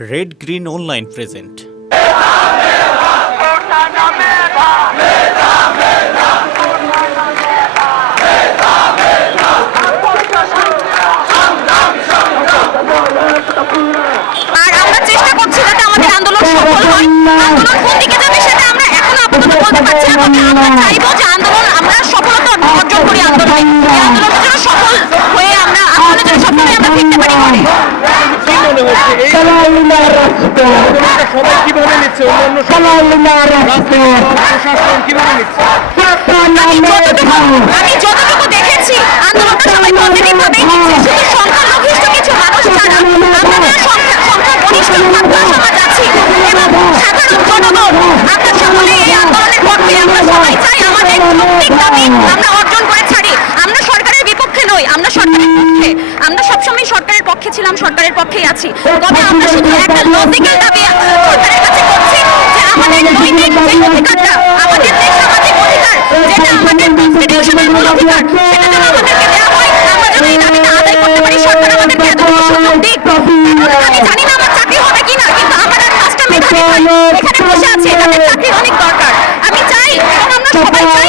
Red green online present চেষ্টা করছি আমাদের আন্দোলন সফল হয়। সেটা আমরা সফলতা অর্জন করি সফল হয়ে আমরা আন্দোলনের সফল আমরা পারি। মনে হচ্ছে এই সবাই কীভাবে নিচ্ছে? অন্যান্য প্রশাসন কীভাবে নিচ্ছে? আমি যতটুকু দেখেছি আন্দোলনটা সবাই পজিটিভ ভাবেই নিচ্ছে শুধু সংখ্যালঘিষ্ঠ কিছু মানুষ ছাড়া আমরা সংখ্যাগরিষ্ঠ ছাত্র সমাজ আছি এবং সাধারণ জনগণ আমরা সকলেই এই আন্দোলনের পক্ষে আমরা সবাই চাই আমাদের যৌক্তিক দাবি আমরা সরকারের পক্ষে ছিলাম সরকারের পক্ষেই আছি। তবে আমরা শুধু একটা লজিক্যাল দাবি সরকারের কাছে করছি যে আমাদের নৈতিক যে অধিকারটা আমাদের যে সামাজিক অধিকার যেটা আমাদের কনস্টিটিউশনাল মূল অধিকার সেটা যেন আমাদেরকে দেওয়া হয় আমরা যেন এই দাবিটা আদায় করতে পারি সরকার আমাদেরকে এতটুকু সুযোগ দিক। আমি জানি না আমার চাকরি হবে কিনা কিন্তু আমার আর কাজটা মেধাবী ভাই এখানে বসে আছে তাদের চাকরির অনেক দরকার। আমি চাই এবং আমরা সবাই চাই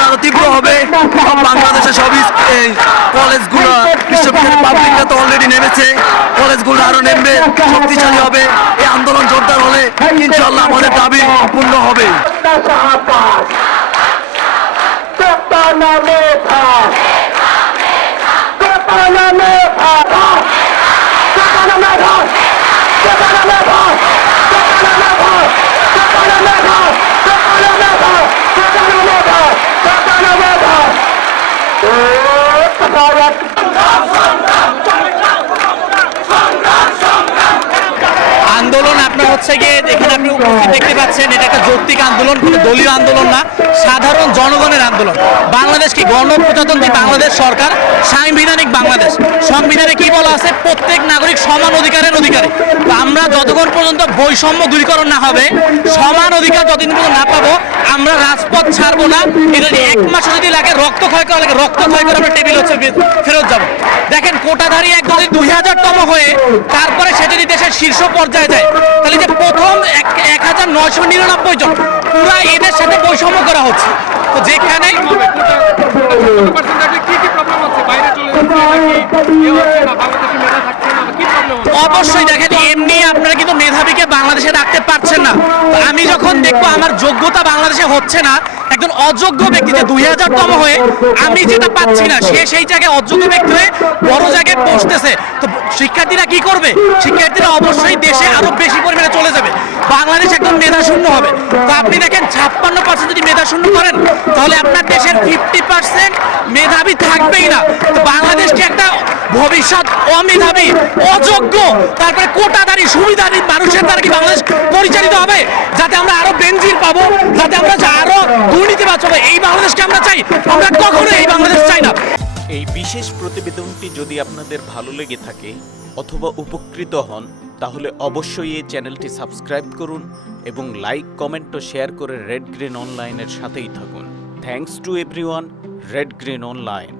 আরও তীব্র হবে। বাংলাদেশের সব এই কলেজগুলো বিশ্ববিদ্যালয় পাবলিকরা তো অলরেডি নেমেছে। কলেজগুলো আরও নেমবে, শক্তিশালী হবে। এই আন্দোলন জোরদার হলে ইনশাল্লাহ আমাদের দাবি পূর্ণ হবে। আন্দোলন আপনার হচ্ছে গিয়ে এখানে আপনি উপস্থিত দেখতে পাচ্ছেন, এটা একটা যৌক্তিক আন্দোলন, কোনো দলীয় আন্দোলন না, সাধারণ জনগণের আন্দোলন। বাংলাদেশ কি গণপ্রজাতন্ত্রী বাংলাদেশ সরকার, সাংবিধানিক বাংলাদেশ? সংবিধানে কি বলা আছে? প্রত্যেক নাগরিক সমান অধিকারের অধিকারী। আমরা যতক্ষণ পর্যন্ত বৈষম্য দূরীকরণ না হবে, সমান অধিকার যতদিন পর্যন্ত না পাবো, আমরা রাজপথ ছাড়বো না। এটা এক মাস যদি লাগে, রক্ত ক্ষয় করা লাগে, রক্ত ক্ষয় করে আমরা টেবিল হচ্ছে ফেরত যাব। দেখেন, কোটাধারী এক যদি দুই হাজারতম হয়ে তারপরে সে যদি দেশের শীর্ষ পর্যায়ে যায় তাহলে যে প্রথম এক হাজার নয়শো নিরানব্বই জন, পুরা এদের সাথে বৈষম্য করা হচ্ছে। তো যেখানে অবশ্যই দেখেন বাংলাদেশে রাখতে পারছেন না। আমি যখন দেখব আমার যোগ্যতা বাংলাদেশে হচ্ছে না, একজন অযোগ্য ব্যক্তি যে দুই হাজারতম হয়ে আমি যেটা পাচ্ছি না, সে সেই জায়গায় অযোগ্য ব্যক্তি হয়ে বড় জায়গায় বসতেছে। তো শিক্ষার্থীরা কি করবে? শিক্ষার্থীরা অবশ্যই দেশে আরও বেশি পরিমাণে চলে যাবে। বাংলাদেশ একদম মেধা শূন্য হবে। তো আপনি দেখেন, ছাপ্পান্ন পার্সেন্ট যদি মেধা শূন্য করেন, তাহলে আপনার দেশের ফিফটি পার্সেন্ট মেধাবী থাকবেই না। তো বাংলাদেশকে একটা ভবিষ্যৎ অমেধাবী, অযোগ্য, তারপরে কোটাদারি সুবিধারী মানুষের দ্বারা কি বাংলাদেশ পরিচালিত হবে। যাতে আমরা আরও বেঞ্জির পাবো, যাতে আমরা আরও দুর্নীতিবাজ পাবো এই বাংলাদেশকে আমরা চাই, আমরা কখনো এই বাংলাদেশ চাই না। এই বিশেষ প্রতিবেদনটি যদি আপনাদের ভালো লেগে থাকে অথবা উপকৃত হন, তাহলে অবশ্যই এই চ্যানেলটি সাবস্ক্রাইব করুন এবং লাইক, কমেন্ট ও শেয়ার করে রেড গ্রিন অনলাইনের সাথেই থাকুন। Thanks to everyone red green online